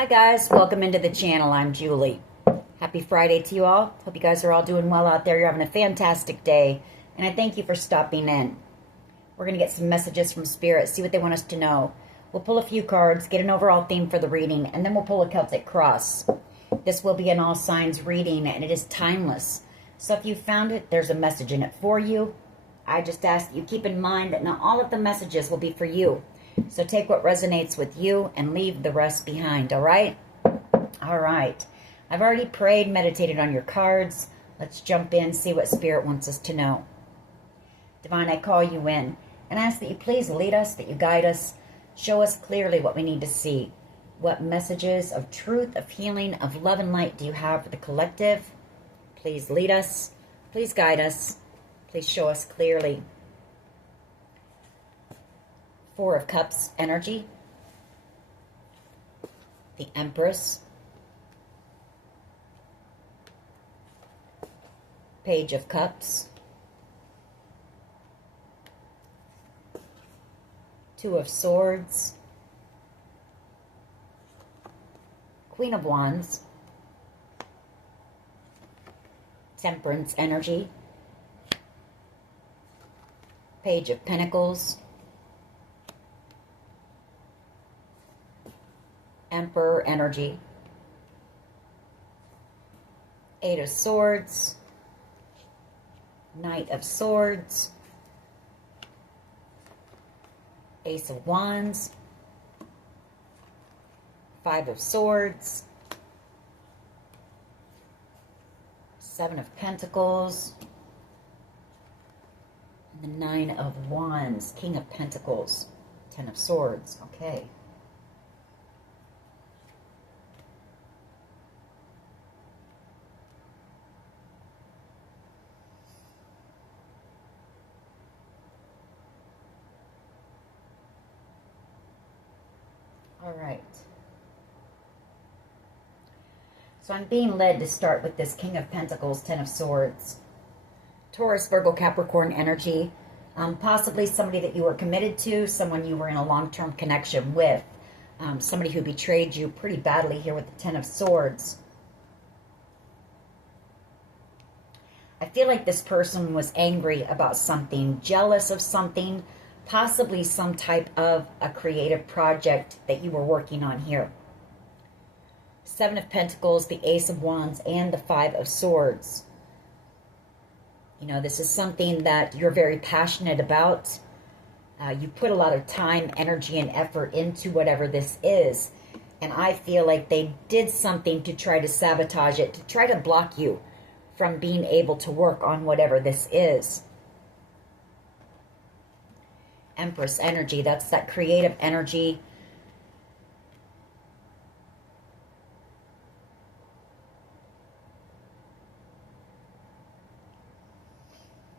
Hi guys, welcome into the channel. I'm Julie. Happy Friday to you all. Hope you guys are all doing well out there. You're having a fantastic day. And I thank you for stopping in. We're going to get some messages from Spirit, see what they want us to know. We'll pull a few cards, get an overall theme for the reading, and then we'll pull a Celtic cross. This will be an all signs reading, and it is timeless. So if you found it, there's a message in it for you. I just ask that you keep in mind that not all of the messages will be for you. So take what resonates with you and leave the rest behind, all right? All right. I've already prayed, meditated on your cards. Let's jump in, see what Spirit wants us to know. Divine, I call you in and ask that you please lead us, that you guide us, show us clearly what we need to see. What messages of truth, of healing, of love and light do you have for the collective? Please lead us. Please guide us. Please show us clearly. Four of Cups energy. The Empress. Page of Cups. Two of Swords. Queen of Wands. Temperance energy. Page of Pentacles. Emperor energy. Eight of Swords. Knight of Swords. Ace of Wands. Five of Swords. Seven of Pentacles. And the Nine of Wands. King of Pentacles. Ten of Swords. Okay. All right. So I'm being led to start with this King of Pentacles, Ten of Swords. Taurus, Virgo, Capricorn energy. Possibly somebody that you were committed to, someone you were in a long-term connection with. Somebody who betrayed you pretty badly here with the Ten of Swords. I feel like this person was angry about something, jealous of something, possibly some type of a creative project that you were working on here. Seven of Pentacles, the Ace of Wands, and the Five of Swords. You know, this is something that you're very passionate about. You put a lot of time, energy, and effort into whatever this is. And I feel like they did something to try to sabotage it, to try to block you from being able to work on whatever this is. Empress energy, that's that creative energy.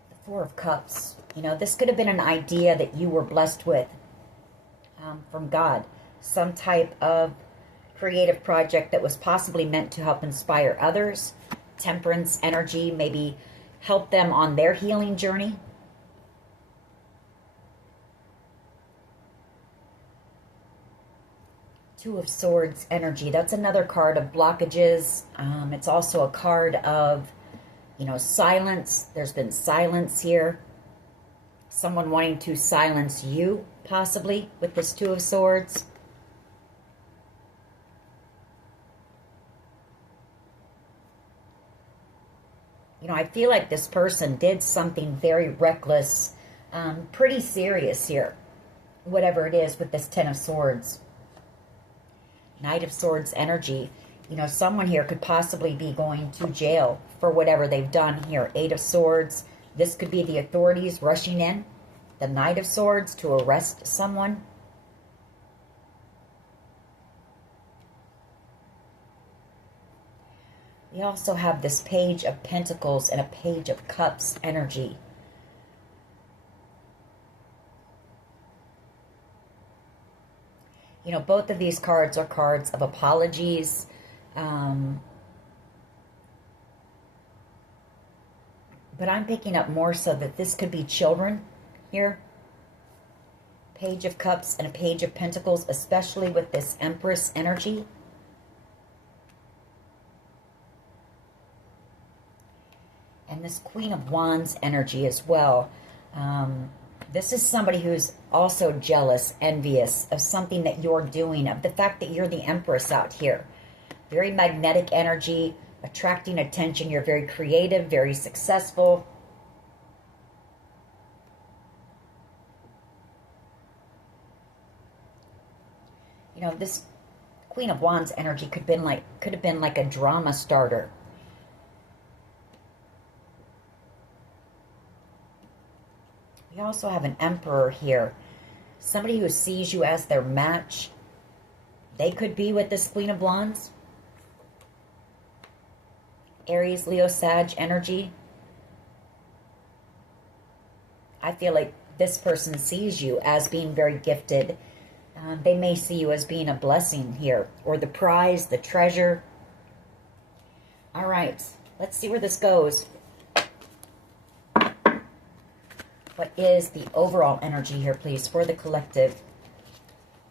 The Four of Cups. You know, this could have been an idea that you were blessed with from God. Some type of creative project that was possibly meant to help inspire others. Temperance energy, maybe help them on their healing journey. Two of Swords energy. That's another card of blockages. It's also a card of, you know, silence. There's been silence here. Someone wanting to silence you, possibly, with this Two of Swords. You know, I feel like this person did something very reckless, pretty serious here, whatever it is with this Ten of Swords. Knight of Swords energy. You know, someone here could possibly be going to jail for whatever they've done here. Eight of Swords. This could be the authorities rushing in. The Knight of Swords to arrest someone. We also have this Page of Pentacles and a Page of Cups energy. You know, both of these cards are cards of apologies. But I'm picking up more so that this could be children here. Page of Cups and a Page of Pentacles, especially with this Empress energy. And this Queen of Wands energy as well. This is somebody who's also jealous, envious of something that you're doing, of the fact that you're the Empress out here. Very magnetic energy, attracting attention. You're very creative, very successful. You know, this Queen of Wands energy could have been like a drama starter. We also have an Emperor here. Somebody who sees you as their match. They could be with this Queen of Wands. Aries, Leo, Sag energy. I feel like this person sees you as being very gifted. They may see you as being a blessing here, or the prize, the treasure. All right, let's see where this goes. What is the overall energy here, please, for the collective?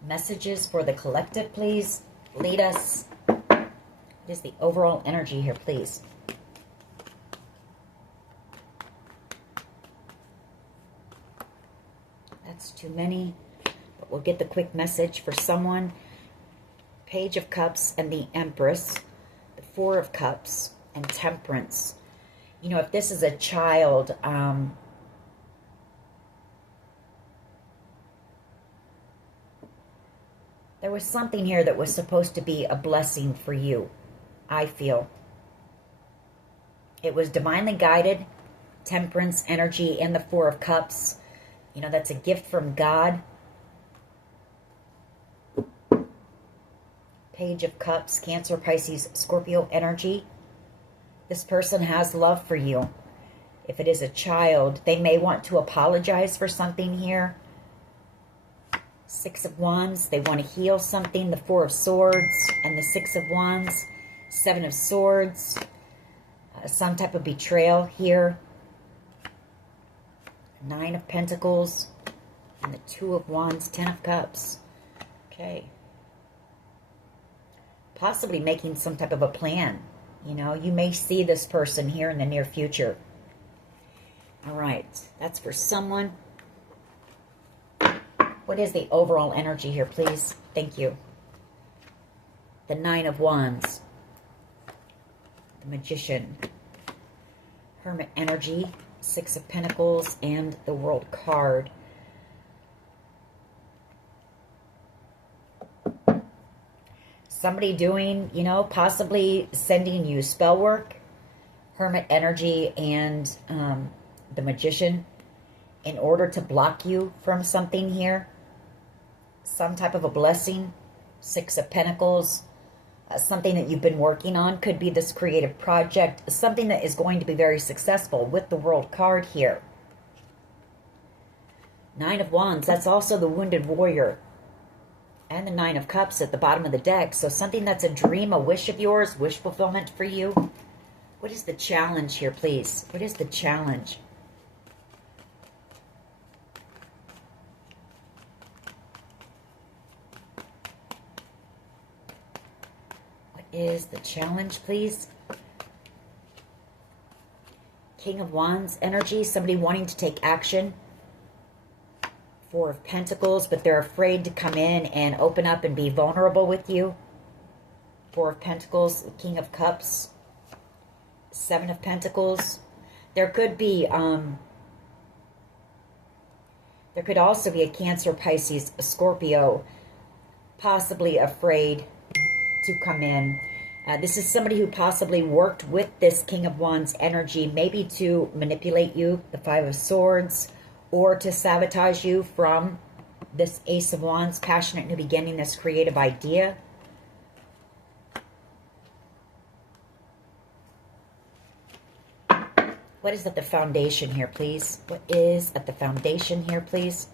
Messages for the collective, please. Lead us. What is the overall energy here, please? That's too many. But we'll get the quick message for someone. Page of Cups and the Empress. The Four of Cups and Temperance. You know, if this is a child... there was something here that was supposed to be a blessing for you, I feel. It was divinely guided, temperance energy, and the Four of Cups. You know, that's a gift from God. Page of Cups, Cancer, Pisces, Scorpio energy. This person has love for you. If it is a child, they may want to apologize for something here. Six of Wands, they want to heal something. The Four of Swords and the Six of Wands. Seven of Swords. Some type of betrayal here. Nine of Pentacles. And the Two of Wands, Ten of Cups. Okay. Possibly making some type of a plan. You know, you may see this person here in the near future. All right. That's for someone. What is the overall energy here, please? Thank you. The Nine of Wands. The Magician. Hermit energy. Six of Pentacles and the World card. Somebody doing, you know, possibly sending you spell work. Hermit energy and the Magician in order to block you from something here. Some type of a blessing. Six of Pentacles. Something that you've been working on. Could be this creative project. Something that is going to be very successful with the World card here. Nine of Wands. That's also the Wounded Warrior. And the Nine of Cups at the bottom of the deck. So something that's a dream, a wish of yours. Wish fulfillment for you. What is the challenge here, please? What is the challenge? Is the challenge, please? King of Wands energy, somebody wanting to take action. Four of Pentacles, but they're afraid to come in and open up and be vulnerable with you. Four of Pentacles, King of Cups, Seven of Pentacles. There could be, there could also be a Cancer, Pisces, a Scorpio, possibly afraid to come in. This is somebody who possibly worked with this King of Wands energy, maybe to manipulate you, the Five of Swords, or to sabotage you from this Ace of Wands, passionate new beginning, this creative idea. What is at the foundation here, please? What is at the foundation here, please?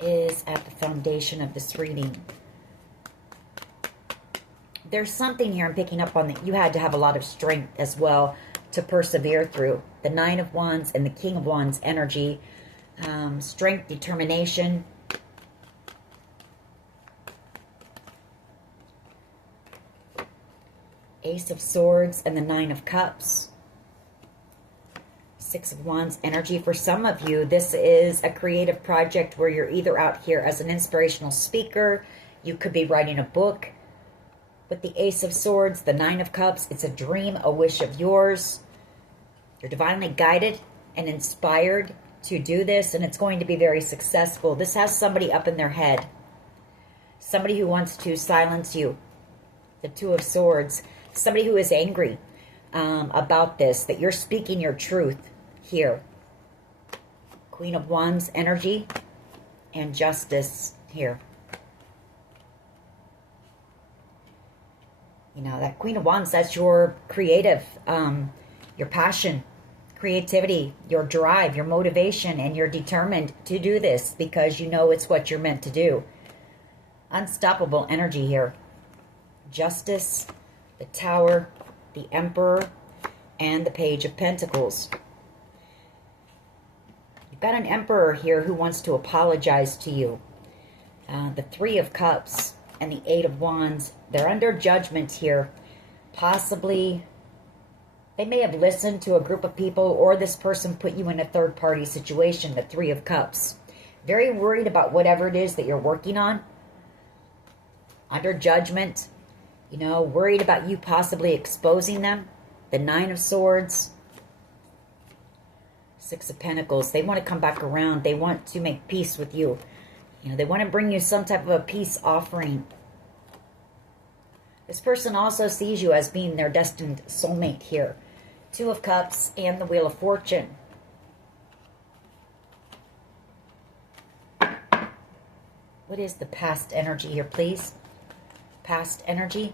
Is at the foundation of this reading. There's something here I'm picking up on that you had to have a lot of strength as well to persevere through. The Nine of Wands and the King of Wands energy. Strength, determination. Ace of Swords and the Nine of Cups. Six of Wands energy. For some of you, this is a creative project where you're either out here as an inspirational speaker, you could be writing a book. With the Ace of Swords, the Nine of Cups, it's a dream, a wish of yours. You're divinely guided and inspired to do this, and it's going to be very successful. This has somebody up in their head. Somebody who wants to silence you. The Two of Swords. Somebody who is angry about this, that you're speaking your truth here. Queen of Wands energy and Justice here. You know, that Queen of Wands, that's your creative, your passion, creativity, your drive, your motivation, and you're determined to do this because you know it's what you're meant to do. Unstoppable energy here. Justice, the Tower, the Emperor, and the Page of Pentacles. You've got an Emperor here who wants to apologize to you. The Three of Cups and the Eight of Wands. They're under judgment here. Possibly they may have listened to a group of people, or this person put you in a third-party situation, the Three of Cups. Very worried about whatever it is that you're working on. Under judgment. You know, worried about you possibly exposing them. The Nine of Swords. Six of Pentacles. They want to come back around. They want to make peace with you. You know, they want to bring you some type of a peace offering. This person also sees you as being their destined soulmate here. Two of Cups and the Wheel of Fortune. What is the past energy here, please? Past energy.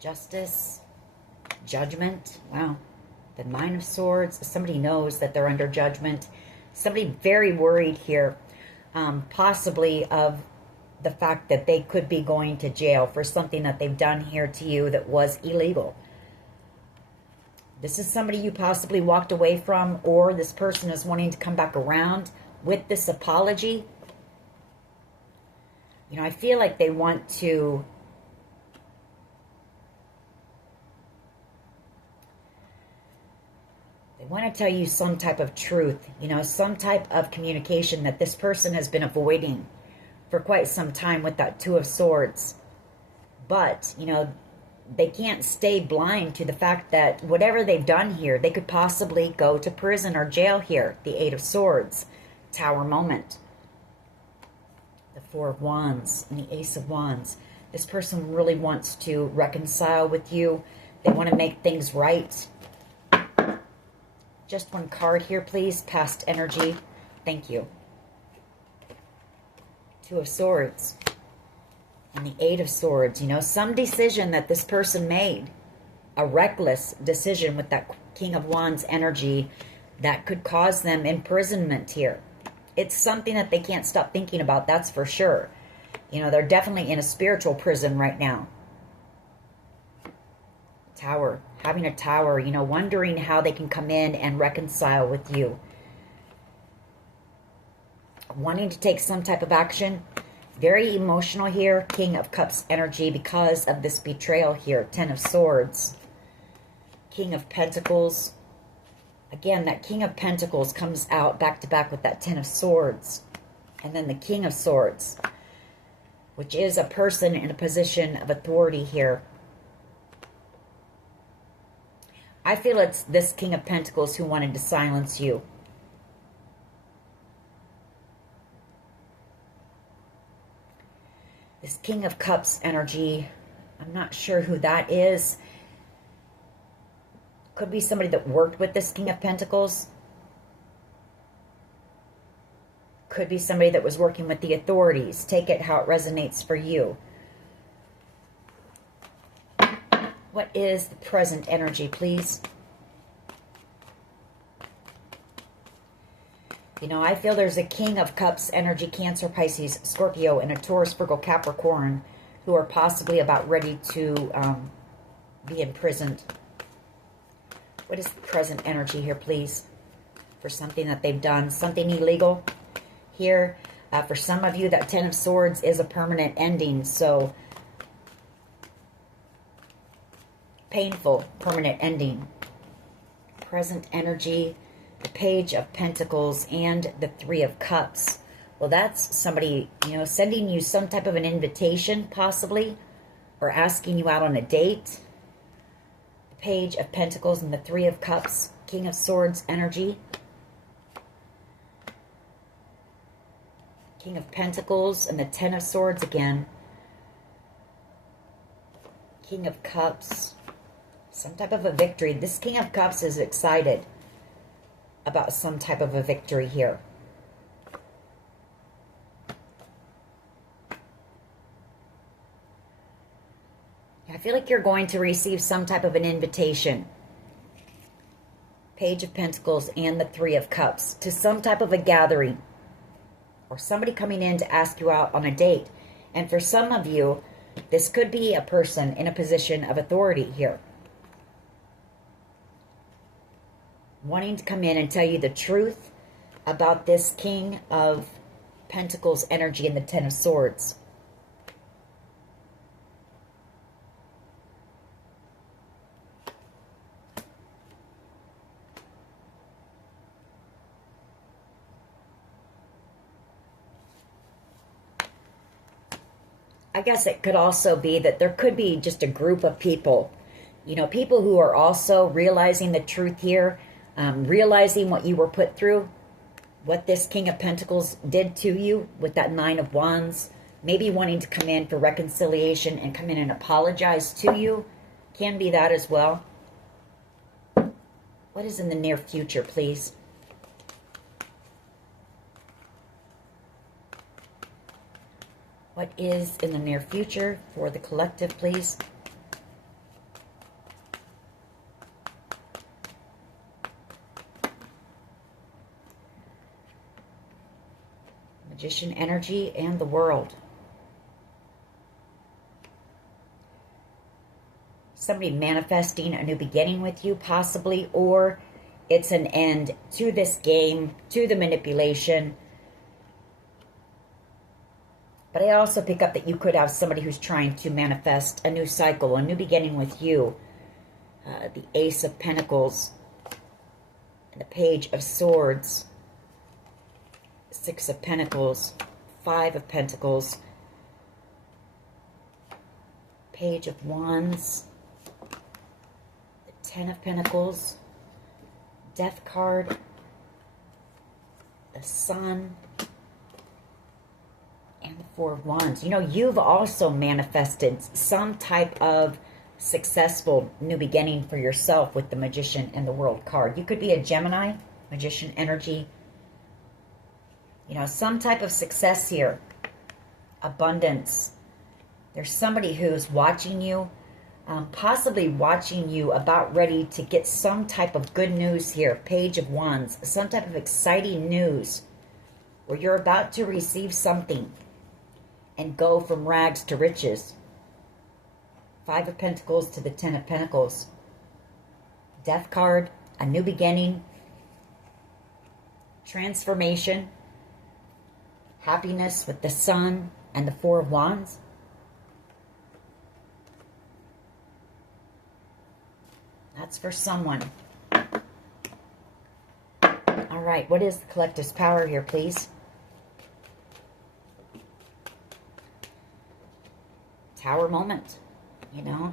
Justice. Judgment. Wow. The Nine of Swords. Somebody knows that they're under judgment. Somebody very worried here. Possibly of the fact that they could be going to jail for something that they've done here to you that was illegal. This is somebody you possibly walked away from, or this person is wanting to come back around with this apology. You know, I feel like they want to tell you some type of truth, you know, some type of communication that this person has been avoiding for quite some time with that Two of Swords. But, you know, they can't stay blind to the fact that whatever they've done here, they could possibly go to prison or jail here. The Eight of Swords, Tower moment. The Four of Wands and the Ace of Wands. This person really wants to reconcile with you. They want to make things right. Just one card here, please. Past energy. Thank you. Two of Swords. And the Eight of Swords. You know, some decision that this person made. A reckless decision with that King of Wands energy that could cause them imprisonment here. It's something that they can't stop thinking about, that's for sure. You know, they're definitely in a spiritual prison right now. Tower. Having a tower, you know, wondering how they can come in and reconcile with you. Wanting to take some type of action. Very emotional here. King of Cups energy because of this betrayal here. Ten of Swords. King of Pentacles. Again, that King of Pentacles comes out back to back with that Ten of Swords. And then the King of Swords, which is a person in a position of authority here. I feel it's this King of Pentacles who wanted to silence you. This King of Cups energy, I'm not sure who that is. Could be somebody that worked with this King of Pentacles. Could be somebody that was working with the authorities. Take it how it resonates for you. What is the present energy, please? You know, I feel there's a King of Cups energy, Cancer, Pisces, Scorpio, and a Taurus, Virgo, Capricorn, who are possibly about ready to be imprisoned. What is the present energy here, please? For something that they've done, something illegal here. For some of you, that Ten of Swords is a permanent ending. So, painful, permanent ending. Present energy, the Page of Pentacles, and the Three of Cups. Well, that's somebody, you know, sending you some type of an invitation, possibly, or asking you out on a date. The Page of Pentacles and the Three of Cups, King of Swords energy. King of Pentacles and the Ten of Swords again. King of Cups. Some type of a victory. This King of Cups is excited about some type of a victory here. I feel like you're going to receive some type of an invitation. Page of Pentacles and the Three of Cups to some type of a gathering. Or somebody coming in to ask you out on a date. And for some of you, this could be a person in a position of authority here. Wanting to come in and tell you the truth about this King of Pentacles energy and the Ten of Swords. I guess it could also be that there could be just a group of people, you know, people who are also realizing the truth here, realizing what you were put through, what this King of Pentacles did to you with that Nine of Wands, maybe wanting to come in for reconciliation and come in and apologize to you. Can be that as well. What is in the near future, please? What is in the near future for the collective, please? Magician energy and the World. Somebody manifesting a new beginning with you, possibly, or it's an end to this game, to the manipulation. But I also pick up that you could have somebody who's trying to manifest a new cycle, a new beginning with you. The Ace of Pentacles, and the Page of Swords, Six of Pentacles, Five of Pentacles, Page of Wands, the Ten of Pentacles, Death card, the Sun, and the Four of Wands. You know, you've also manifested some type of successful new beginning for yourself with the Magician and the World card. You could be a Gemini, Magician energy. You know, some type of success here. Abundance. There's somebody who's watching you, possibly watching you about ready to get some type of good news here. Page of Wands. Some type of exciting news where you're about to receive something and go from rags to riches. Five of Pentacles to the Ten of Pentacles. Death card, a new beginning, transformation, happiness with the Sun and the Four of Wands. That's for someone. All right, what is the collective's power here, please? Tower moment, you know.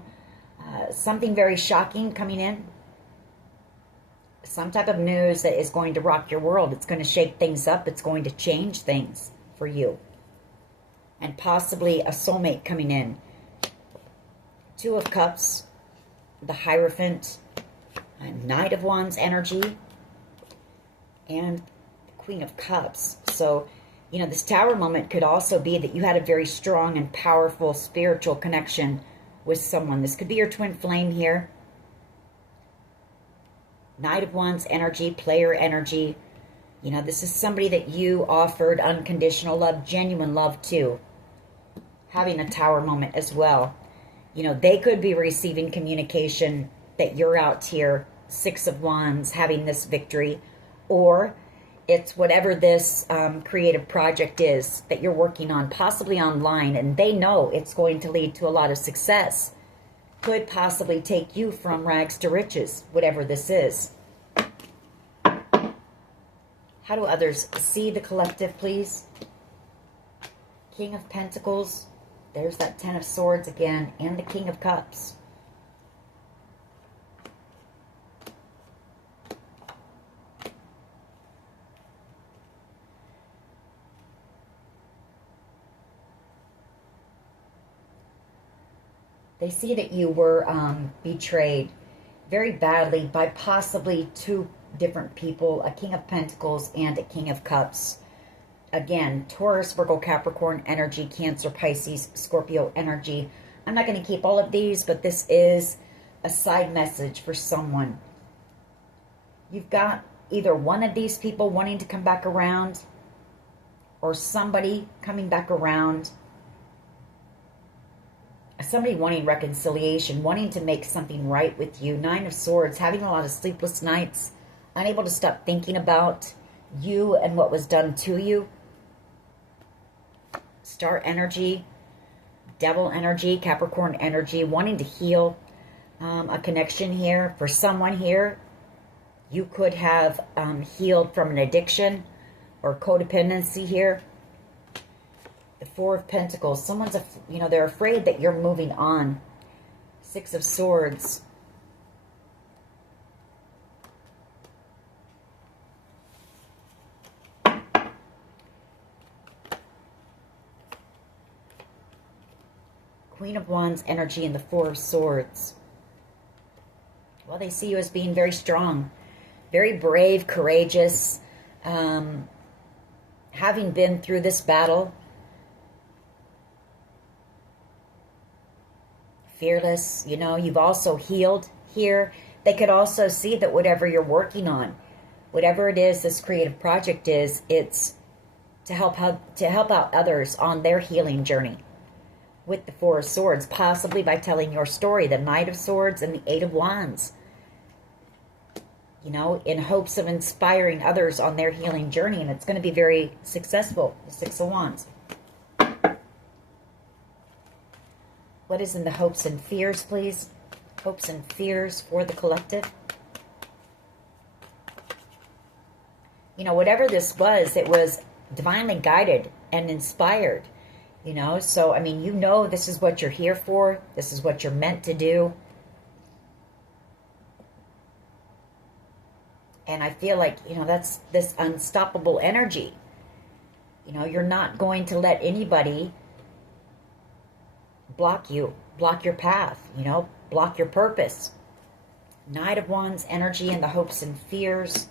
Something very shocking coming in. Some type of news that is going to rock your world. It's going to shake things up. It's going to change things for you. And possibly a soulmate coming in. Two of Cups, the Hierophant, Knight of Wands energy, and Queen of Cups. So, you know, this Tower moment could also be that you had a very strong and powerful spiritual connection with someone. This could be your twin flame here. Knight of Wands energy, player energy. You know, this is somebody that you offered unconditional love, genuine love to. Having a tower moment as well. You know, they could be receiving communication that you're out here, Six of Wands, having this victory. Or it's whatever this creative project is that you're working on, possibly online, and they know it's going to lead to a lot of success. Could possibly take you from rags to riches, whatever this is. How do others see the collective, please? King of Pentacles. There's that Ten of Swords again, and the King of Cups. They see that you were betrayed very badly by possibly two different people, a King of Pentacles and a King of Cups. Again, Taurus, Virgo, Capricorn energy, Cancer, Pisces, Scorpio energy. I'm not going to keep all of these, but this is a side message for someone. You've got either one of these people wanting to come back around, or somebody coming back around. Somebody wanting reconciliation, wanting to make something right with you. Nine of Swords, having a lot of sleepless nights, unable to stop thinking about you and what was done to you. Star energy, Devil energy, Capricorn energy, wanting to heal a connection here. For someone here, you could have healed from an addiction or codependency here. The Four of Pentacles. Someone's, they're afraid that you're moving on. Six of Swords. Queen of Wands energy and the Four of Swords. Well, they see you as being very strong, very brave, courageous, having been through this battle. Fearless, you've also healed here. They could also see that whatever you're working on, whatever it is this creative project is, it's to help out others on their healing journey. With the Four of Swords, possibly by telling your story, the Knight of Swords and the Eight of Wands. In hopes of inspiring others on their healing journey, and it's going to be very successful, the Six of Wands. What is in the hopes and fears, please? Hopes and fears for the collective. Whatever this was, it was divinely guided and inspired. So, this is what you're here for. This is what you're meant to do. And I feel like, that's this unstoppable energy. You're not going to let anybody block you, block your path, block your purpose. Knight of Wands energy and the hopes and fears.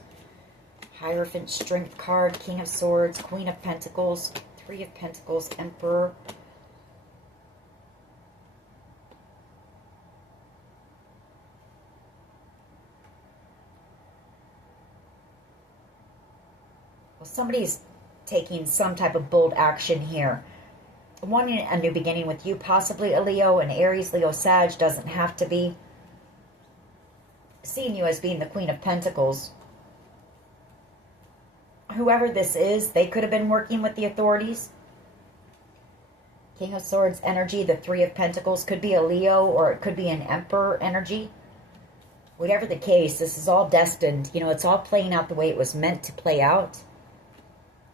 Hierophant, Strength card, King of Swords, Queen of Pentacles, Three of Pentacles, Emperor. Well, somebody's taking some type of bold action here. Wanting a new beginning with you, possibly a Leo, an Aries, Leo, Sag, doesn't have to be. Seeing you as being the Queen of Pentacles. Whoever this is, they could have been working with the authorities. King of Swords energy, the Three of Pentacles, could be a Leo or it could be an Emperor energy. Whatever the case, this is all destined. It's all playing out the way it was meant to play out.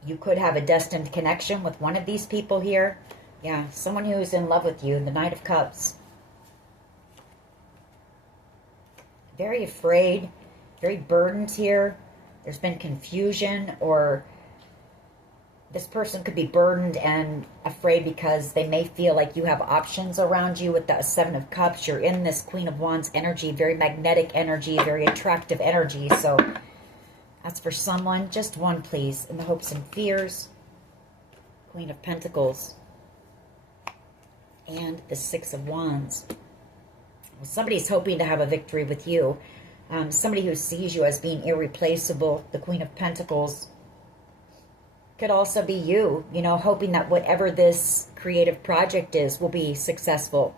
You could have a destined connection with one of these people here. Yeah, someone who is in love with you, the Knight of Cups. Very afraid, very burdened here. There's been confusion, or this person could be burdened and afraid because they may feel like you have options around you with the Seven of Cups. You're in this Queen of Wands energy, very magnetic energy, very attractive energy. So that's for someone. Just one, please. In the hopes and fears. Queen of Pentacles. And the Six of Wands. Well, somebody's hoping to have a victory with you. Somebody who sees you as being irreplaceable. The Queen of Pentacles. Could also be you, you know, hoping that whatever this creative project is will be successful.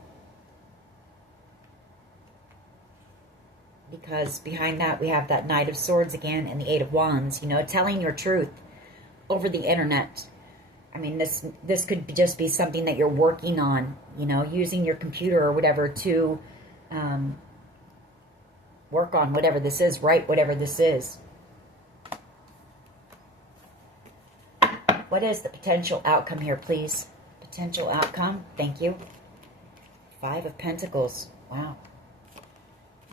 Because behind that we have that Knight of Swords again and the Eight of Wands, you know, telling your truth over the internet. I mean, this could just be something that you're working on, you know, using your computer or whatever to work on whatever this is, write whatever this is. What is the potential outcome here, please? Potential outcome. Thank you. Five of Pentacles. Wow.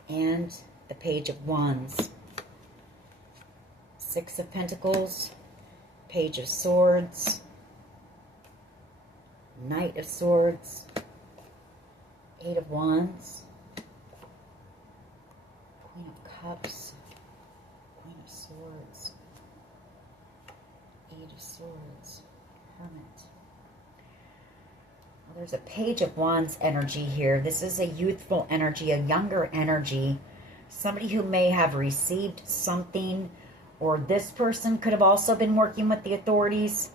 And the Page of Wands. Six of Pentacles. Page of Swords. Knight of Swords. Eight of Wands. Queen of Cups. Queen of Swords. Eight of Swords. Hermit. Well, there's a Page of Wands energy here. This is a youthful energy, a younger energy. Somebody who may have received something, or this person could have also been working with the authorities.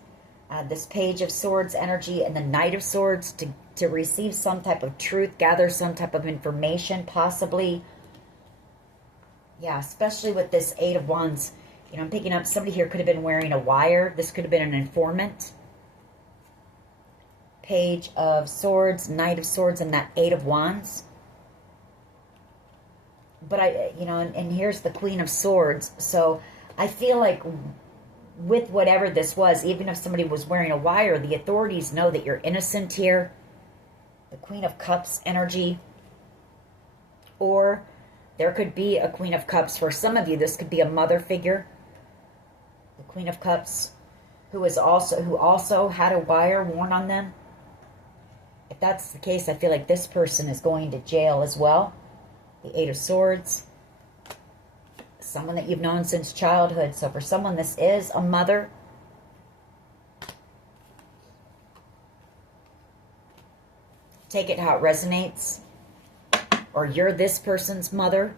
This Page of Swords energy and the Knight of Swords to receive some type of truth, gather some type of information, possibly. Yeah, especially with this Eight of Wands. You know, I'm picking up somebody here could have been wearing a wire. This could have been an informant. Page of Swords, Knight of Swords, and that Eight of Wands. But you know, and here's the Queen of Swords. So I feel like with whatever this was, even if somebody was wearing a wire, the authorities know that you're innocent here. The Queen of Cups energy. Or there could be a Queen of Cups. For some of you, this could be a mother figure. The Queen of Cups who also had a wire worn on them. If that's the case, I feel like this person is going to jail as well. The Eight of Swords. Someone that you've known since childhood. So for someone, this is a mother. Take it how it resonates. Or you're this person's mother.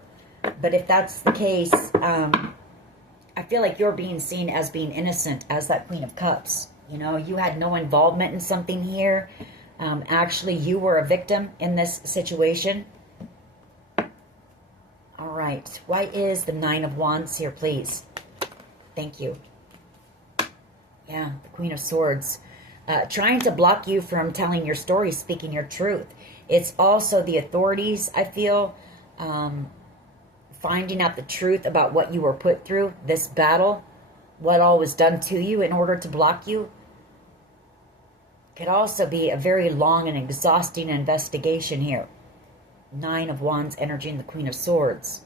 But if that's the case, I feel like you're being seen as being innocent, as that Queen of Cups. You know, you had no involvement in something here. Actually, you were a victim in this situation. All right. Why is the Nine of Wands here, please? Thank you. Yeah, the Queen of Swords. Trying to block you from telling your story, speaking your truth. It's also the authorities, I feel, finding out the truth about what you were put through, this battle, what all was done to you in order to block you. Could also be a very long and exhausting investigation here. Nine of Wands energy and the Queen of Swords.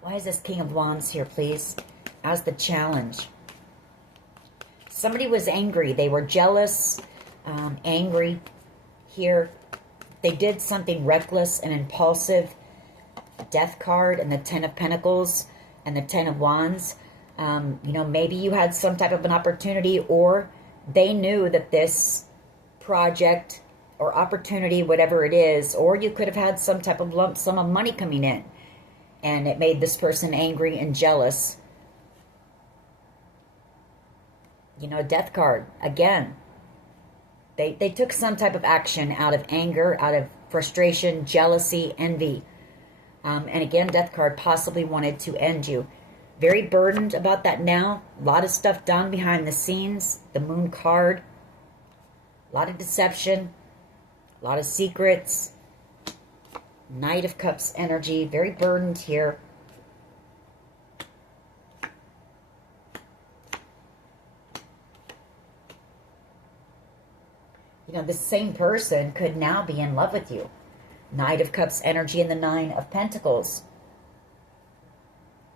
Why is this King of Wands here, please? As the challenge. Somebody was angry. They were jealous, angry here. They did something reckless and impulsive. Death card and the Ten of Pentacles and the Ten of Wands. You know, maybe you had some type of an opportunity, or they knew that this project or opportunity, whatever it is, or you could have had some type of lump sum of money coming in, and it made this person angry and jealous. You know, Death card, again. They took some type of action out of anger, out of frustration, jealousy, envy. And again, Death card possibly wanted to end you. Very burdened about that now. A lot of stuff done behind the scenes. The Moon card. A lot of deception. A lot of secrets. Knight of Cups energy. Very burdened here. You know, this same person could now be in love with you. Knight of Cups energy and the Nine of Pentacles.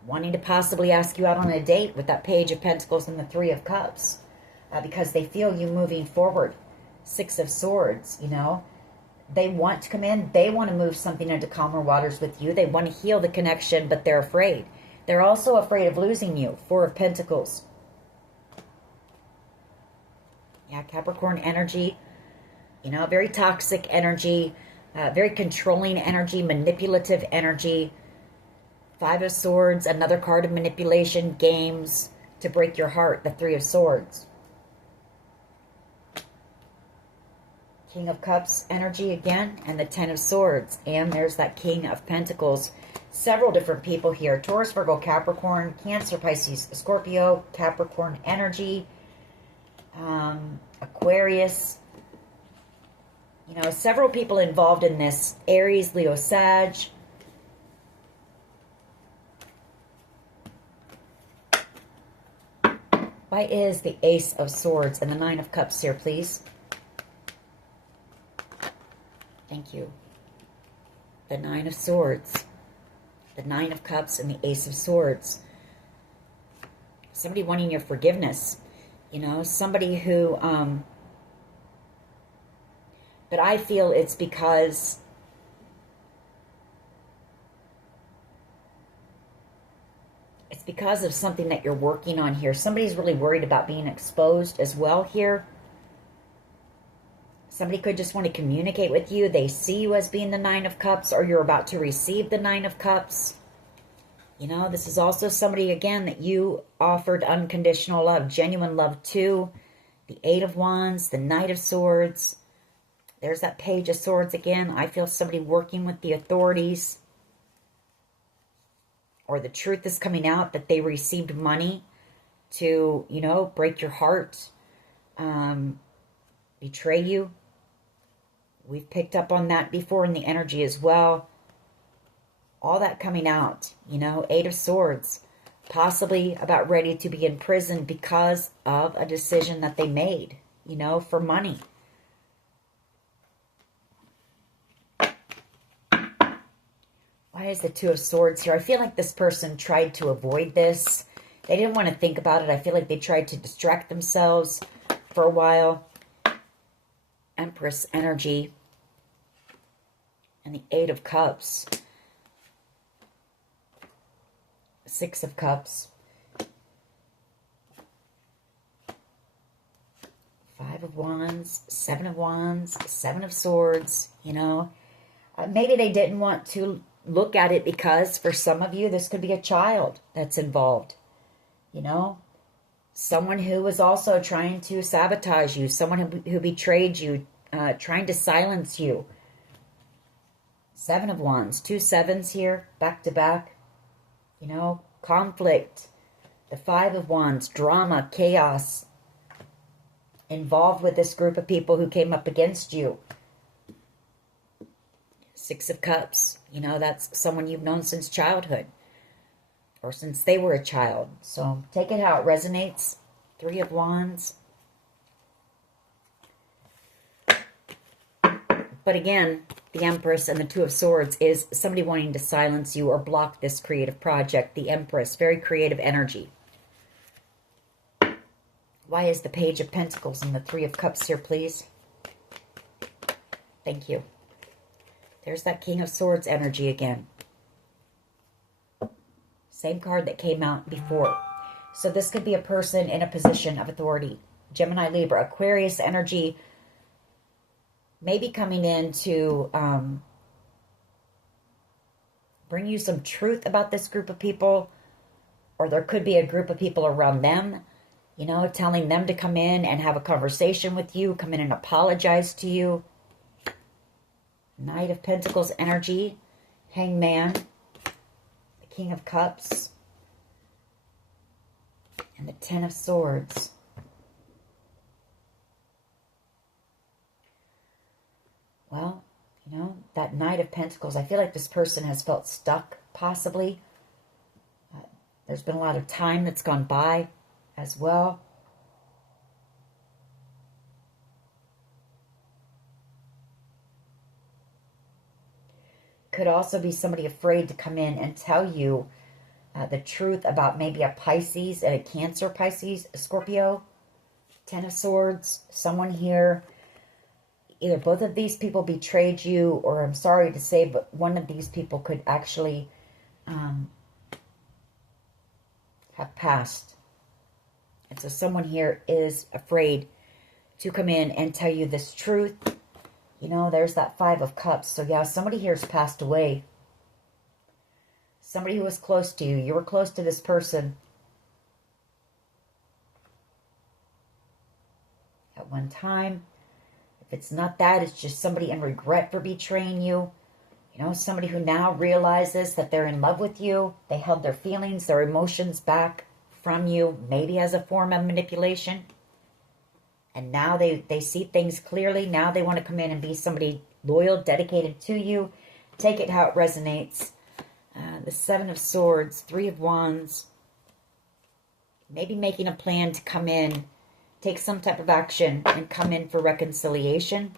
Wanting to possibly ask you out on a date with that Page of Pentacles and the Three of Cups. Because they feel you moving forward. Six of Swords, you know. They want to come in. They want to move something into calmer waters with you. They want to heal the connection, but they're afraid. They're also afraid of losing you. Four of Pentacles. Yeah, Capricorn energy. You know, very toxic energy. Very controlling energy. Manipulative energy. Five of Swords, another card of manipulation, games to break your heart. The Three of Swords. King of Cups energy again, and the Ten of Swords. And there's that King of Pentacles. Several different people here. Taurus, Virgo, Capricorn, Cancer, Pisces, Scorpio, Capricorn energy, Aquarius. You know, several people involved in this. Aries, Leo, Sag. Why is the Ace of Swords and the Nine of Cups here, please? Thank you. The Nine of Swords, the Nine of Cups, and the Ace of Swords. Somebody wanting your forgiveness. You know, somebody who, but I feel it's because of something that you're working on here. Somebody's really worried about being exposed as well here. Somebody could just want to communicate with you. They see you as being the Nine of Cups, or you're about to receive the Nine of Cups. You know, this is also somebody, again, that you offered unconditional love, genuine love to. The Eight of Wands, the Knight of Swords. There's that Page of Swords again. I feel somebody working with the authorities. Or the truth is coming out that they received money to, you know, break your heart, betray you. We've picked up on that before in the energy as well. All that coming out, you know, Eight of Swords. Possibly about ready to be in prison because of a decision that they made, you know, for money. Why is the Two of Swords here? I feel like this person tried to avoid this. They didn't want to think about it. I feel like they tried to distract themselves for a while. Empress energy. And the Eight of Cups. Six of Cups. Five of Wands. Seven of Wands. Seven of Swords. You know, maybe they didn't want to look at it because for some of you, this could be a child that's involved. You know, someone who was also trying to sabotage you, someone who betrayed you, trying to silence you. Seven of Wands, two sevens here, back to back. You know, conflict. The Five of Wands, drama, chaos. Involved with this group of people who came up against you. Six of Cups, you know, that's someone you've known since childhood. Or since they were a child. So take it how it resonates. Three of Wands. But again, the Empress and the Two of Swords is somebody wanting to silence you or block this creative project. The Empress, very creative energy. Why is the Page of Pentacles and the Three of Cups here, please? Thank you. There's that King of Swords energy again. Same card that came out before. So this could be a person in a position of authority. Gemini, Libra, Aquarius energy. Maybe coming in to bring you some truth about this group of people. Or there could be a group of people around them. You know, telling them to come in and have a conversation with you. Come in and apologize to you. Knight of Pentacles energy, Hangman, the King of Cups, and the Ten of Swords. Well, you know, that Knight of Pentacles, I feel like this person has felt stuck, possibly. There's been a lot of time that's gone by as well. Could also be somebody afraid to come in and tell you the truth about maybe a Pisces and a Cancer, Pisces, a Scorpio, Ten of Swords. Someone here, either both of these people betrayed you, or I'm sorry to say, but one of these people could actually have passed. And so someone here is afraid to come in and tell you this truth. You know, there's that Five of Cups. So yeah, somebody here has passed away. Somebody who was close to you. You were close to this person at one time. If it's not that, it's just somebody in regret for betraying you. You know, somebody who now realizes that they're in love with you. They held their feelings, their emotions back from you, maybe as a form of manipulation. And now they see things clearly. Now they want to come in and be somebody loyal, dedicated to you. Take it how it resonates. The Seven of Swords, Three of Wands. Maybe making a plan to come in, take some type of action, and come in for reconciliation.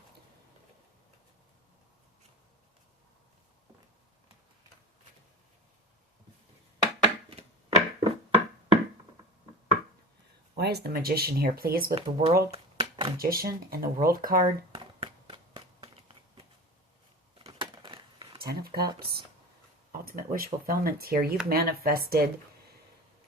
Why is the Magician here, please, with the World? Magician and the World card. Ten of Cups. Ultimate wish fulfillment here. You've manifested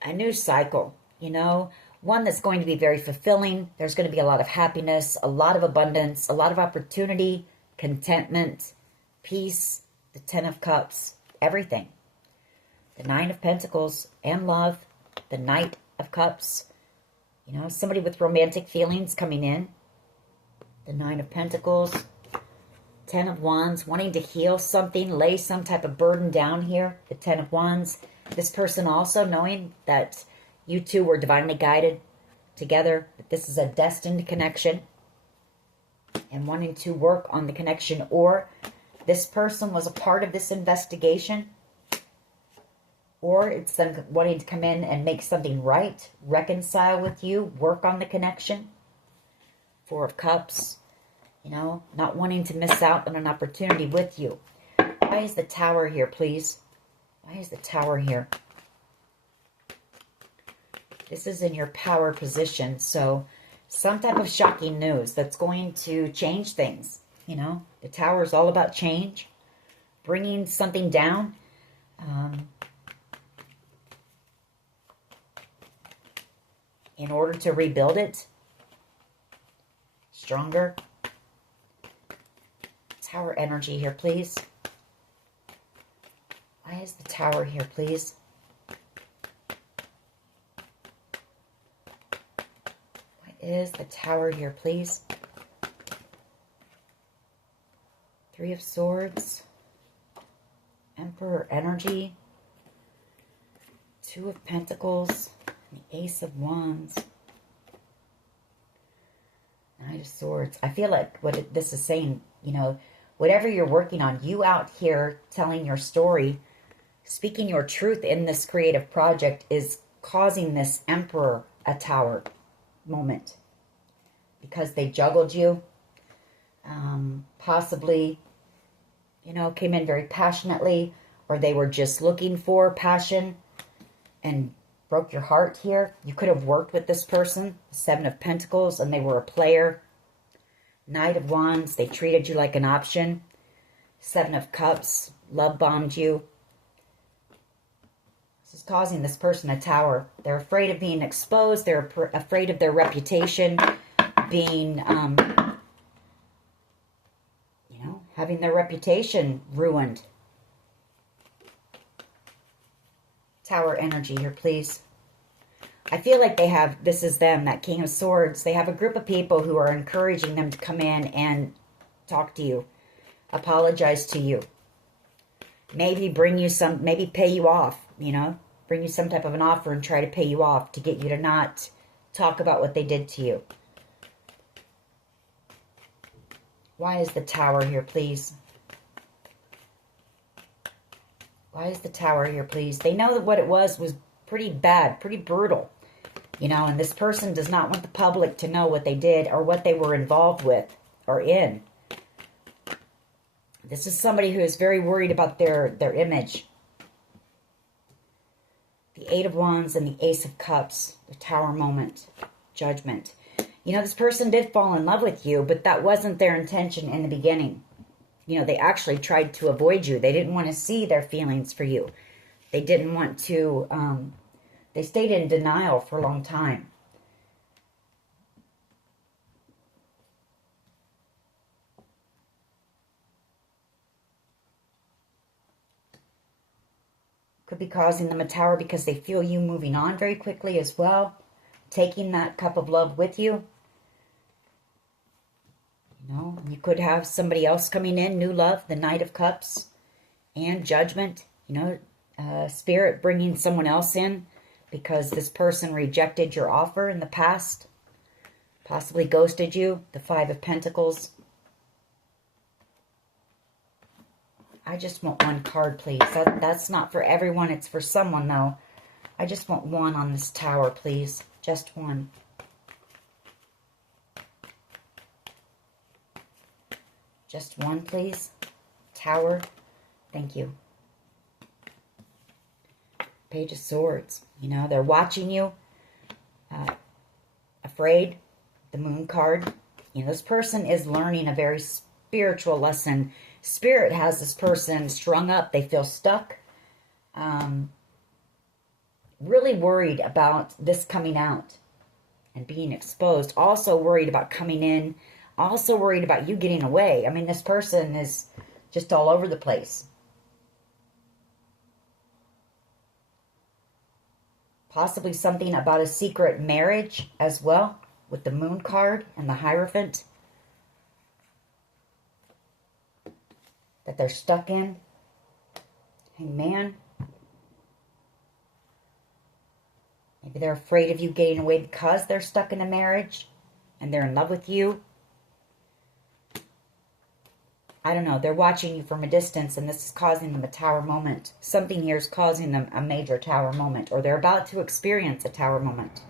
a new cycle, you know, one that's going to be very fulfilling. There's going to be a lot of happiness, a lot of abundance, a lot of opportunity, contentment, peace, the Ten of Cups, everything. The Nine of Pentacles and love, the Knight of Cups. You know, somebody with romantic feelings coming in. The Nine of Pentacles. Ten of Wands, wanting to heal something, lay some type of burden down here. The Ten of Wands. This person also knowing that you two were divinely guided together. That this is a destined connection. And wanting to work on the connection. Or this person was a part of this investigation. Or it's them wanting to come in and make something right, reconcile with you, work on the connection. Four of Cups, you know, not wanting to miss out on an opportunity with you. Why is the Tower here, please? Why is the Tower here? This is in your power position, so some type of shocking news that's going to change things, you know. The Tower is all about change, bringing something down. In order to rebuild it stronger. Tower energy here, please. Why is the Tower here, please? Why is the Tower here, please? Three of Swords. Emperor energy. Two of Pentacles. The Ace of Wands. Knight of Swords. I feel like what this is saying, you know, whatever you're working on, you out here telling your story, speaking your truth in this creative project is causing this Emperor a Tower moment. Because they juggled you. Possibly, you know, came in very passionately, or they were just looking for passion and broke your heart here. You could have worked with this person. Seven of Pentacles, and they were a player. Knight of Wands, they treated you like an option. Seven of Cups, love bombed you. This is causing this person a Tower. They're afraid of being exposed. They're afraid of their reputation being, you know, having their reputation ruined. Tower energy here, please. I feel like they have, this is them, that King of Swords. They have a group of people who are encouraging them to come in and talk to you. Apologize to you. Maybe bring you some, maybe pay you off, you know. Bring you some type of an offer and try to pay you off to get you to not talk about what they did to you. Why is the Tower here, please? Why is the Tower here, please? They know that what it was pretty bad, pretty brutal. You know, and this person does not want the public to know what they did or what they were involved with or in. This is somebody who is very worried about their image. The Eight of Wands and the Ace of Cups. The Tower moment. Judgment. You know, this person did fall in love with you, but that wasn't their intention in the beginning. You know, they actually tried to avoid you. They didn't want to see their feelings for you. They didn't want to, they stayed in denial for a long time. Could be causing them a tower because they feel you moving on very quickly as well. Taking that cup of love with you. You know, you could have somebody else coming in, new love, the Knight of Cups, and Judgment. You know, Spirit bringing someone else in because this person rejected your offer in the past. Possibly ghosted you, the Five of Pentacles. I just want one card, please. That's not for everyone. It's for someone, though. I just want one on this tower, please. Just one. Just one, please. Tower. Thank you. Page of Swords. You know, they're watching you. Afraid. The Moon card. You know, this person is learning a very spiritual lesson. Spirit has this person strung up. They feel stuck. Really worried about this coming out and being exposed. Also worried about coming in. Also worried about you getting away. I mean, this person is just all over the place. Possibly something about a secret marriage as well, with the Moon card and the Hierophant that they're stuck in. Hangman. Maybe they're afraid of you getting away because they're stuck in a marriage and they're in love with you. I don't know. They're watching you from a distance, and this is causing them a tower moment. Something here is causing them a major tower moment, or they're about to experience a tower moment.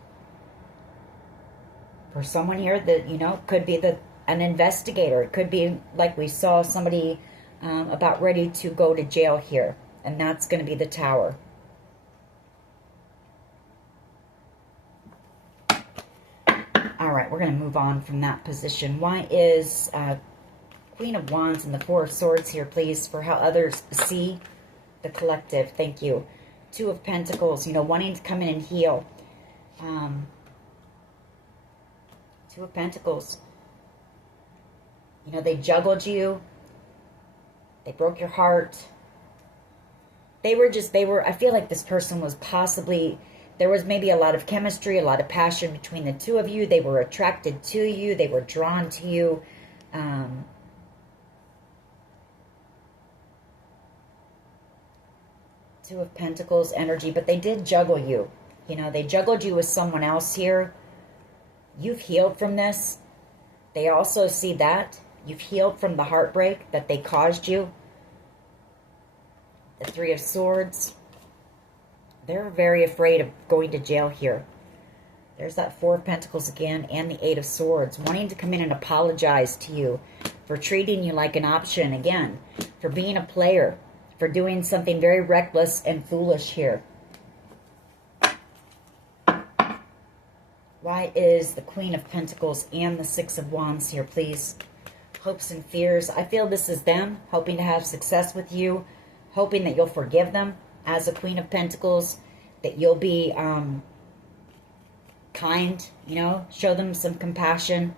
For someone here that, you know, could be an investigator. It could be like we saw somebody about ready to go to jail here, and that's going to be the tower. All right, we're going to move on from that position. Why is Queen of Wands and the Four of Swords here, please, for how others see the collective? Thank you. Two of Pentacles, you know, wanting to come in and heal. Two of Pentacles. You know, they juggled you. They broke your heart. I feel like this person was possibly, there was maybe a lot of chemistry, a lot of passion between the two of you. They were attracted to you. They were drawn to you. Two of Pentacles energy, but they did juggle you. You know, they juggled you with someone else here. You've healed from this. They also see that. You've healed from the heartbreak that they caused you. The Three of Swords. They're very afraid of going to jail here. There's that Four of Pentacles again, and the Eight of Swords. Wanting to come in and apologize to you for treating you like an option again. For being a player. For doing something very reckless and foolish here. Why is the Queen of Pentacles and the Six of Wands here, please? Hopes and fears. I feel this is them hoping to have success with you. Hoping that you'll forgive them as a Queen of Pentacles. That you'll be kind, you know, show them some compassion.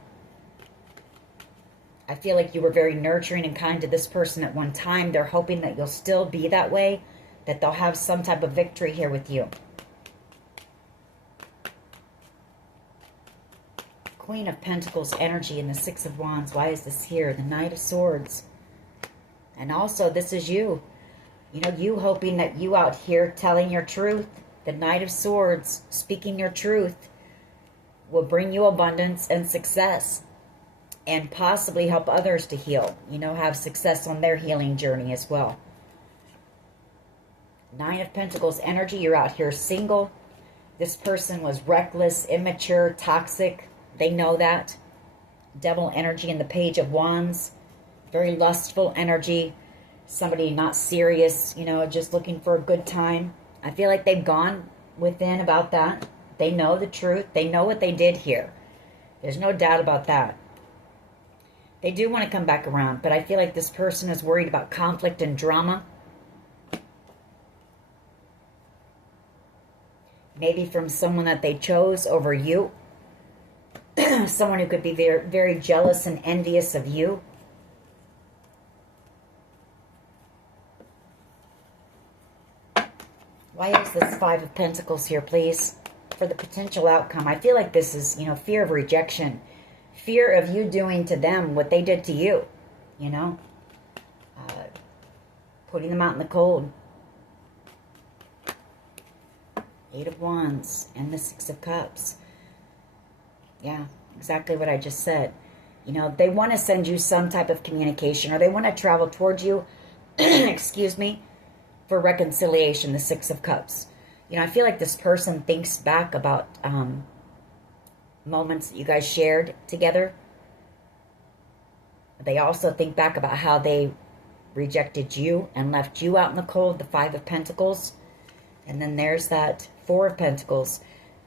I feel like you were very nurturing and kind to this person at one time. They're hoping that you'll still be that way, that they'll have some type of victory here with you. Queen of Pentacles energy and the Six of Wands. Why is this here? The Knight of Swords. And also, this is you. You know, you hoping that you out here telling your truth. The Knight of Swords, speaking your truth, will bring you abundance and success. And possibly help others to heal. You know, have success on their healing journey as well. Nine of Pentacles energy. You're out here single. This person was reckless, immature, toxic. They know that. Devil energy and the Page of Wands. Very lustful energy. Somebody not serious, you know, just looking for a good time. I feel like they've gone within about that. They know the truth. They know what they did here. There's no doubt about that. They do want to come back around, but I feel like this person is worried about conflict and drama. Maybe from someone that they chose over you. Someone who could be very, very jealous and envious of you. Why is this Five of Pentacles here, please? For the potential outcome. I feel like this is, you know, fear of rejection. Fear of you doing to them what they did to you. You know? Putting them out in the cold. Eight of Wands and the Six of Cups. Yeah, exactly what I just said. You know, they want to send you some type of communication, or they want to travel towards you, excuse me, for reconciliation, the Six of Cups. You know, I feel like this person thinks back about moments that you guys shared together. They also think back about how they rejected you and left you out in the cold, the Five of Pentacles. And then there's that Four of Pentacles.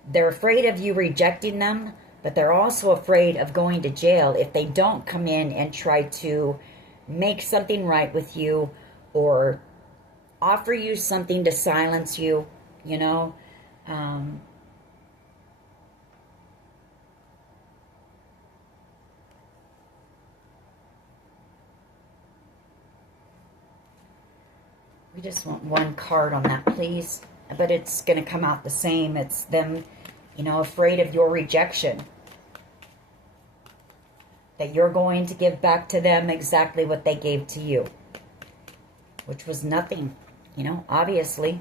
They're afraid of you rejecting them, but they're also afraid of going to jail if they don't come in and try to make something right with you or offer you something to silence you, you know. We just want one card on that, please. But it's going to come out the same. It's them, you know, afraid of your rejection. That you're going to give back to them exactly what they gave to you. Which was nothing, you know, obviously.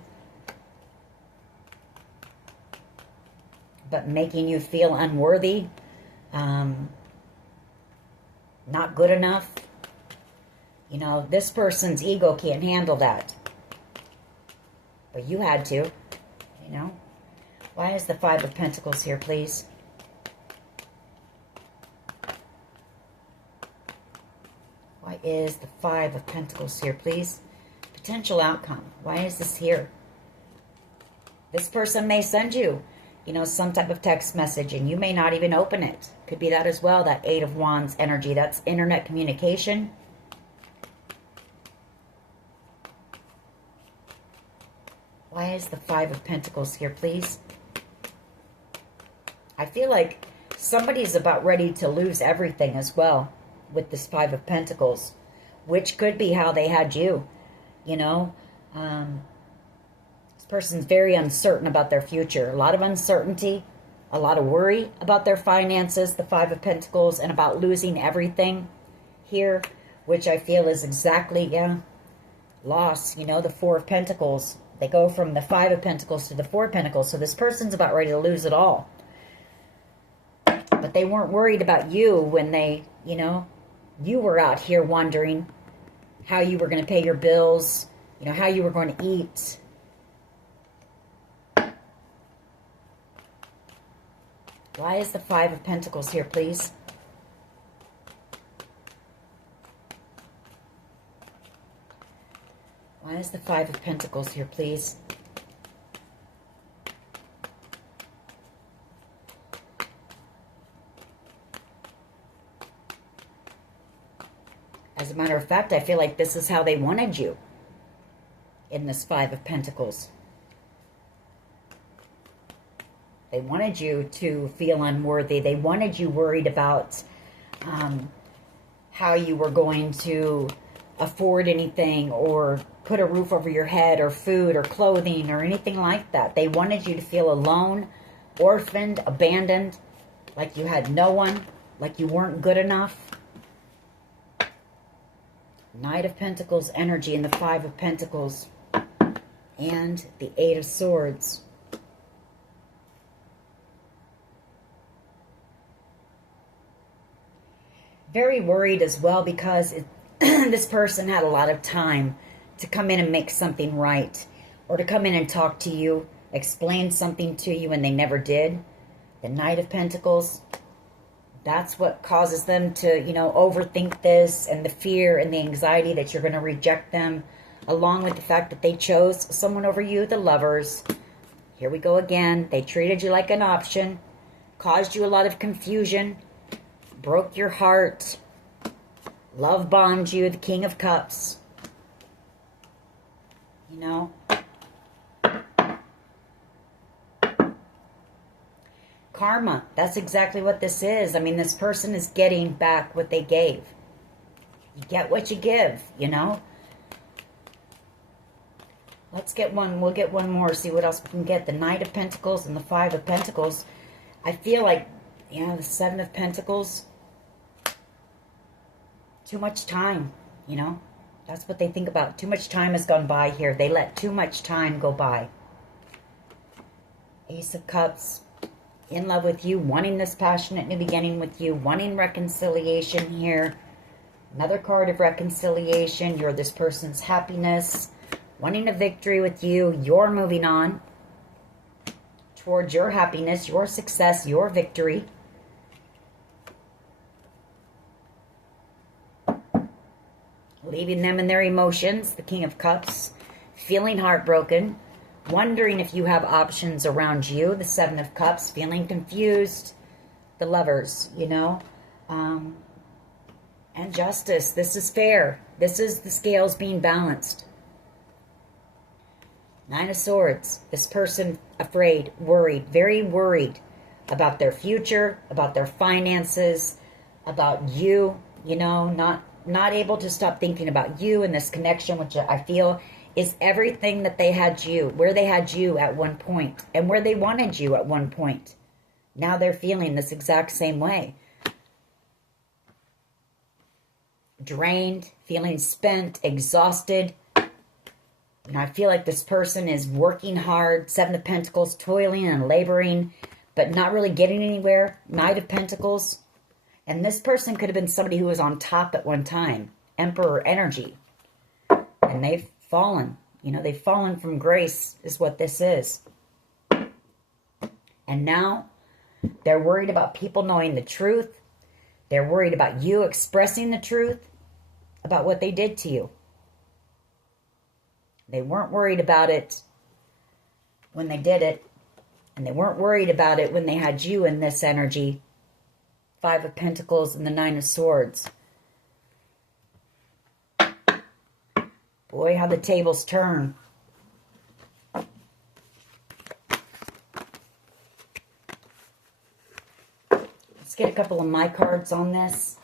But making you feel unworthy. Not good enough. You know, this person's ego can't handle that. But you had to, you know. Why is the Five of Pentacles here, please? Why is the Five of Pentacles here, please? Potential outcome. Why is this here? This person may send you, you know, some type of text message, and you may not even open it. Could be that as well, that Eight of Wands energy. That's internet communication. Why is the Five of Pentacles here, please? I feel like somebody's about ready to lose everything as well with this Five of Pentacles, which could be how they had you, you know. This person's very uncertain about their future. A lot of uncertainty, a lot of worry about their finances, the Five of Pentacles, and about losing everything here, which I feel is exactly, yeah, loss, you know, the Four of Pentacles. They go from the Five of Pentacles to the Four of Pentacles. So this person's about ready to lose it all. But they weren't worried about you when they, you know, you were out here wondering how you were going to pay your bills, you know, how you were going to eat. Why is the Five of Pentacles here, please? Why is the Five of Pentacles here, please? As a matter of fact, I feel like this is how they wanted you in this Five of Pentacles. They wanted you to feel unworthy. They wanted you worried about how you were going to afford anything or put a roof over your head or food or clothing or anything like that. They wanted you to feel alone, orphaned, abandoned, like you had no one, like you weren't good enough. Knight of Pentacles energy and the Five of Pentacles and the Eight of Swords. Very worried as well because this person had a lot of time to come in and make something right, or to come in and talk to you, explain something to you, and they never did. The Knight of Pentacles, that's what causes them to, you know, overthink this, and the fear and the anxiety that you're going to reject them, along with the fact that they chose someone over you, the Lovers. Here we go again. They treated you like an option, caused you a lot of confusion, broke your heart, love bombed you, the King of Cups. You know, karma, that's exactly what this is. I mean, this person is getting back what they gave. You get what you give, you know. Let's get one. We'll get one more. See what else we can get. The Knight of Pentacles and the Five of Pentacles. I feel like, you know, the Seven of Pentacles. Too much time, you know. That's what they think about. Too much time has gone by here. They let too much time go by. Ace of Cups. In love with you. Wanting this passionate new beginning with you. Wanting reconciliation here. Another card of reconciliation. You're this person's happiness. Wanting a victory with you. You're moving on towards your happiness, your success, your victory. Leaving them in their emotions. The King of Cups. Feeling heartbroken. Wondering if you have options around you. The Seven of Cups. Feeling confused. The Lovers, you know. And Justice. This is fair. This is the scales being balanced. Nine of Swords. This person afraid, worried, very worried about their future, about their finances, about you, you know, not able to stop thinking about you and this connection, which I feel is everything that they had you, where they had you at one point and where they wanted you at one point. Now they're feeling this exact same way. Drained, feeling spent, exhausted. And I feel like this person is working hard, Seven of Pentacles, toiling and laboring, but not really getting anywhere. Knight of Pentacles. And this person could have been somebody who was on top at one time. Emperor energy. And they've fallen. You know, they've fallen from grace is what this is. And now they're worried about people knowing the truth. They're worried about you expressing the truth about what they did to you. They weren't worried about it when they did it. And they weren't worried about it when they had you in this energy. Five of Pentacles and the Nine of Swords. Boy, how the tables turn. Let's get a couple of my cards on this.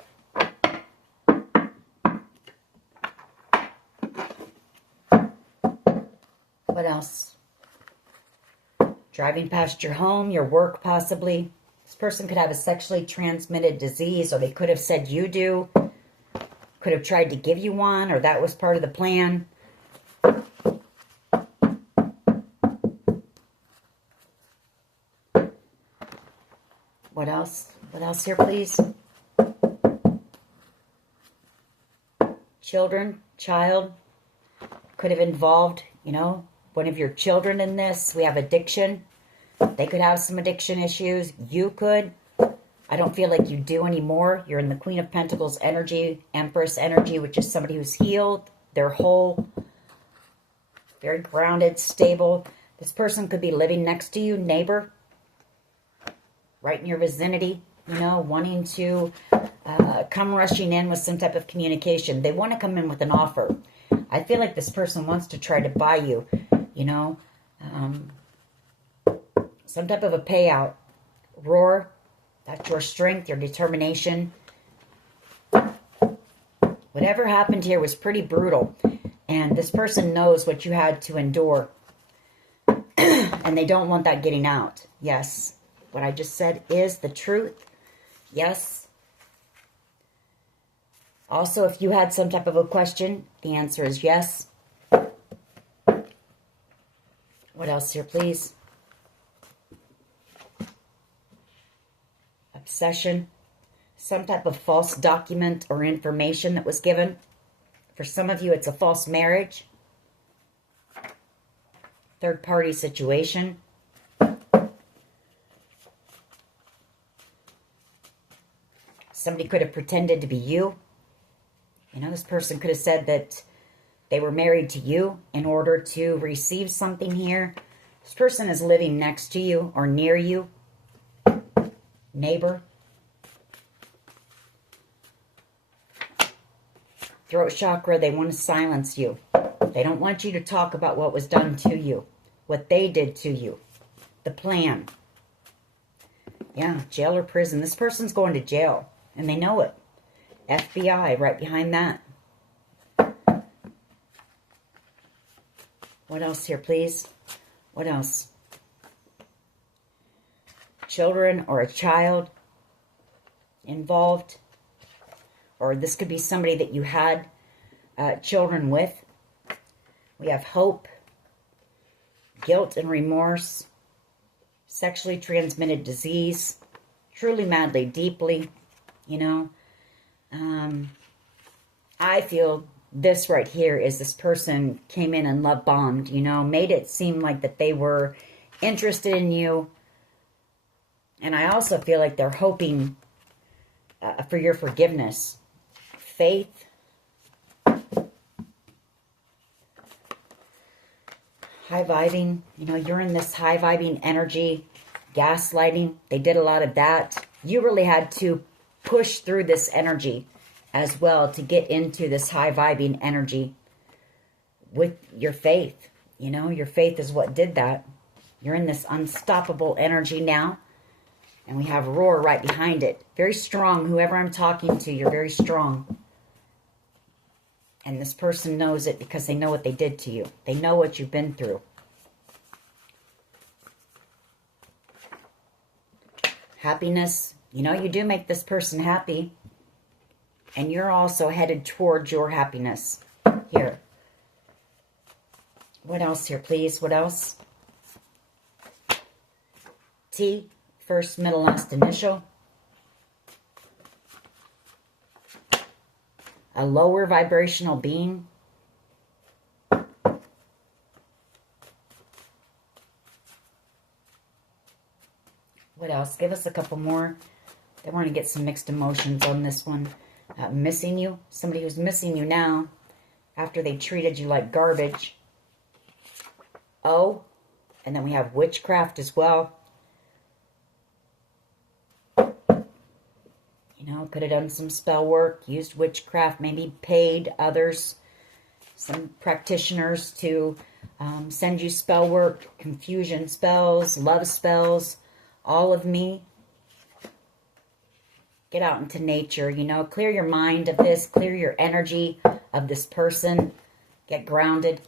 What else? Driving past your home, your work possibly. This person could have a sexually transmitted disease, or they could have said you do. Could have tried to give you one, or that was part of the plan. What else? What else here, please? Children, child. Could have involved, you know, one of your children in this. We have addiction. They could have some addiction issues. You could. I don't feel like you do anymore. You're in the Queen of Pentacles energy, Empress energy, which is somebody who's healed. They're whole. Very grounded, stable. This person could be living next to you, neighbor. Right in your vicinity, you know, wanting to come rushing in with some type of communication. They want to come in with an offer. I feel like this person wants to try to buy you, you know, some type of a payout. Roar, that's your strength, your determination. Whatever happened here was pretty brutal. And this person knows what you had to endure. And they don't want that getting out. Yes. What I just said is the truth. Yes. Also, if you had some type of a question, the answer is yes. What else here, please? Obsession. Some type of false document or information that was given. For some of you, it's a false marriage. Third-party situation. Somebody could have pretended to be you. You know, this person could have said that they were married to you in order to receive something here. This person is living next to you or near you. Neighbor. Throat chakra, they want to silence you. They don't want you to talk about what was done to you. What they did to you. The plan. Yeah, jail or prison. This person's going to jail. And they know it. FBI right behind that. What else here, please? What else? Children or a child involved. Or this could be somebody that you had children with. We have hope, guilt and remorse, sexually transmitted disease, truly, madly, deeply, you know. I feel this right here is this person came in and love bombed, you know, made it seem like that they were interested in you. And I also feel like they're hoping for your forgiveness. Faith. High vibing. You know, you're in this high vibing energy. Gaslighting. They did a lot of that. You really had to push through this energy as well to get into this high vibing energy with your faith. You know, your faith is what did that. You're in this unstoppable energy now. And we have roar right behind it. Very strong. Whoever I'm talking to, you're very strong. And this person knows it because they know what they did to you. They know what you've been through. Happiness. You know, you do make this person happy. And you're also headed towards your happiness. Here. What else here, please? What else? T. First, middle, last initial. A lower vibrational being. What else? Give us a couple more. I want to get some mixed emotions on this one. Missing you. Somebody who's missing you now after they treated you like garbage. Oh. And then we have witchcraft as well. You know, could have done some spell work, used witchcraft, maybe paid others, some practitioners to send you spell work, confusion spells, love spells, all of me. Get out into nature, you know, clear your mind of this, clear your energy of this person, get grounded.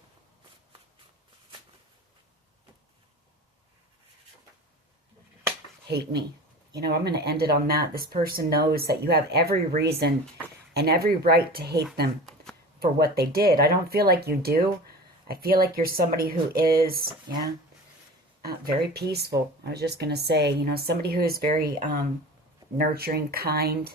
Hate me. You know, I'm going to end it on that. This person knows that you have every reason and every right to hate them for what they did. I don't feel like you do. I feel like you're somebody who is, very peaceful. I was just going to say, you know, somebody who is very nurturing, kind.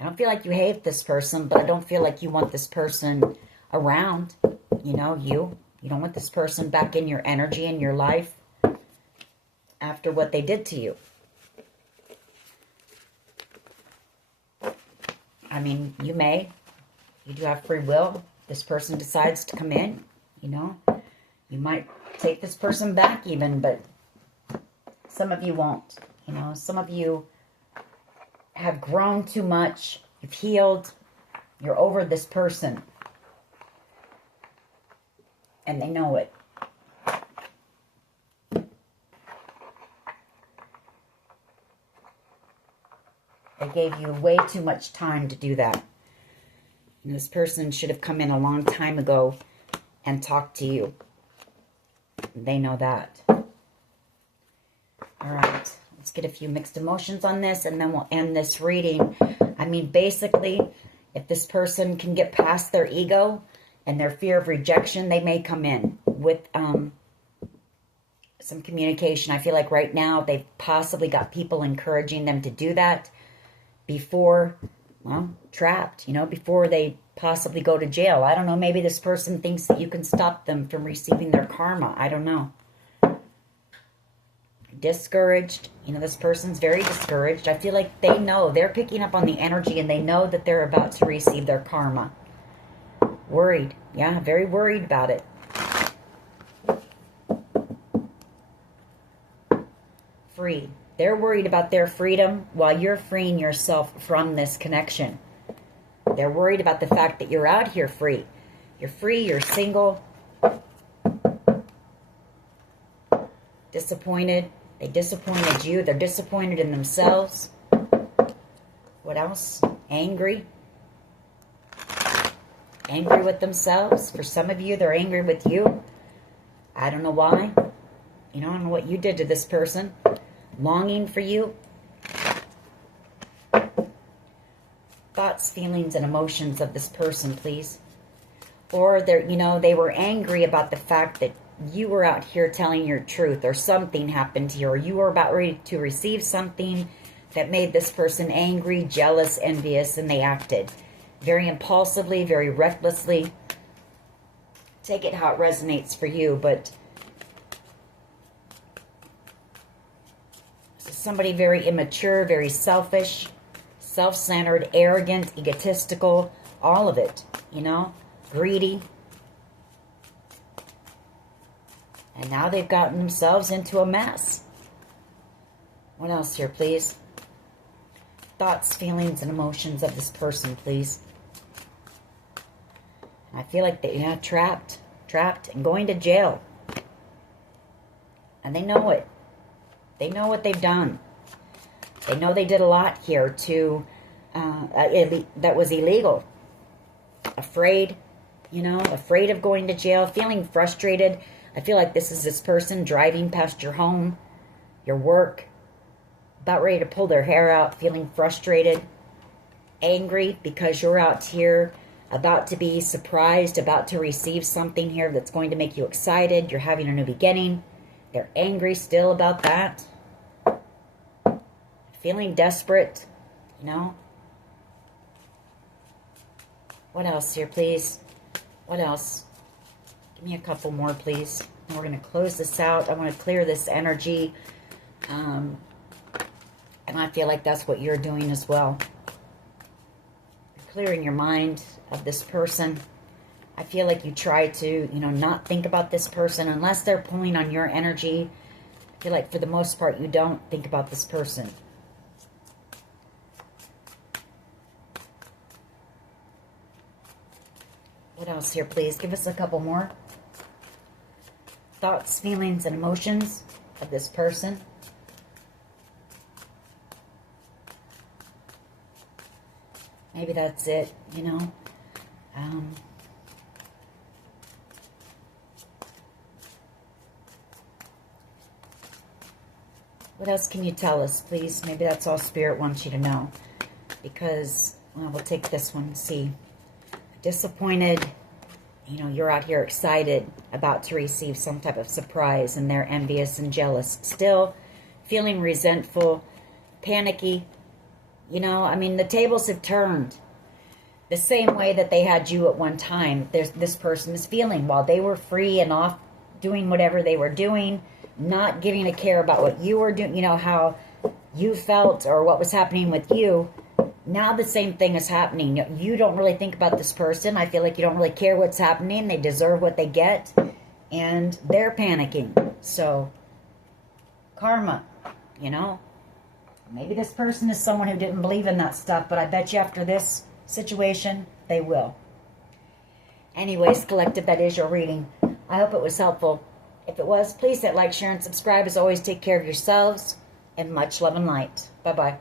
I don't feel like you hate this person, but I don't feel like you want this person around. You know, you don't want this person back in your energy, in your life after what they did to you. I mean, you do have free will. This person decides to come in, you know. You might take this person back even, but some of you won't. You know, some of you have grown too much. You've healed. You're over this person. And they know it. They gave you way too much time to do that. And this person should have come in a long time ago and talked to you. They know that. All right. Let's get a few mixed emotions on this, and then we'll end this reading. I mean, basically, if this person can get past their ego and their fear of rejection, they may come in with some communication. I feel like right now they've possibly got people encouraging them to do that before, well, trapped, you know, before they possibly go to jail. I don't know. Maybe this person thinks that you can stop them from receiving their karma. I don't know. Discouraged. You know, this person's very discouraged. I feel like they know. They're picking up on the energy and they know that they're about to receive their karma. Worried. Yeah, very worried about it. Free. They're worried about their freedom while you're freeing yourself from this connection. They're worried about the fact that you're out here free. You're free, you're single. Disappointed. They disappointed you. They're disappointed in themselves. What else? Angry. Angry with themselves. For some of you, they're angry with you. I don't know why. You know, I don't know what you did to this person. Longing for you. Thoughts, feelings, and emotions of this person, please. Or they're, you know, they were angry about the fact that you were out here telling your truth, or something happened to you, or you were about ready to receive something that made this person angry, jealous, envious, and they acted very impulsively, very recklessly. Take it how it resonates for you, but somebody very immature, very selfish, self-centered, arrogant, egotistical, all of it, you know, greedy. And now they've gotten themselves into a mess. What else here, please? Thoughts, feelings, and emotions of this person, please. I feel like they're trapped, and going to jail. And they know it. They know what they've done. They know they did a lot here to that was illegal. Afraid, you know, afraid of going to jail, feeling frustrated. I feel like this is this person driving past your home, your work, about ready to pull their hair out, feeling frustrated, angry because you're out here about to be surprised, about to receive something here that's going to make you excited. You're having a new beginning. They're angry still about that. Feeling desperate, you know. What else here, please? What else? Give me a couple more, please. And we're going to close this out. I want to clear this energy. And I feel like that's what you're doing as well. You're clearing your mind of this person. I feel like you try to, you know, not think about this person unless they're pulling on your energy. I feel like for the most part, you don't think about this person. What else here, please? Give us a couple more. Thoughts, feelings, and emotions of this person. Maybe that's it, you know. What else can you tell us, please? Maybe that's all Spirit wants you to know. Because, well, we'll take this one and see. Disappointed, you know, you're out here excited, about to receive some type of surprise, and they're envious and jealous. Still feeling resentful, panicky. You know, I mean, the tables have turned. The same way that they had you at one time, this person is feeling while they were free and off doing whatever they were doing, not giving a care about what you were doing, you know, how you felt or what was happening with you. Now the same thing is happening. You don't really think about this person. I feel like you don't really care what's happening. They deserve what they get. And they're panicking. So, karma, you know. Maybe this person is someone who didn't believe in that stuff. But I bet you after this situation, they will. Anyways, collective, that is your reading. I hope it was helpful. If it was, please hit like, share, and subscribe. As always, take care of yourselves. And much love and light. Bye-bye.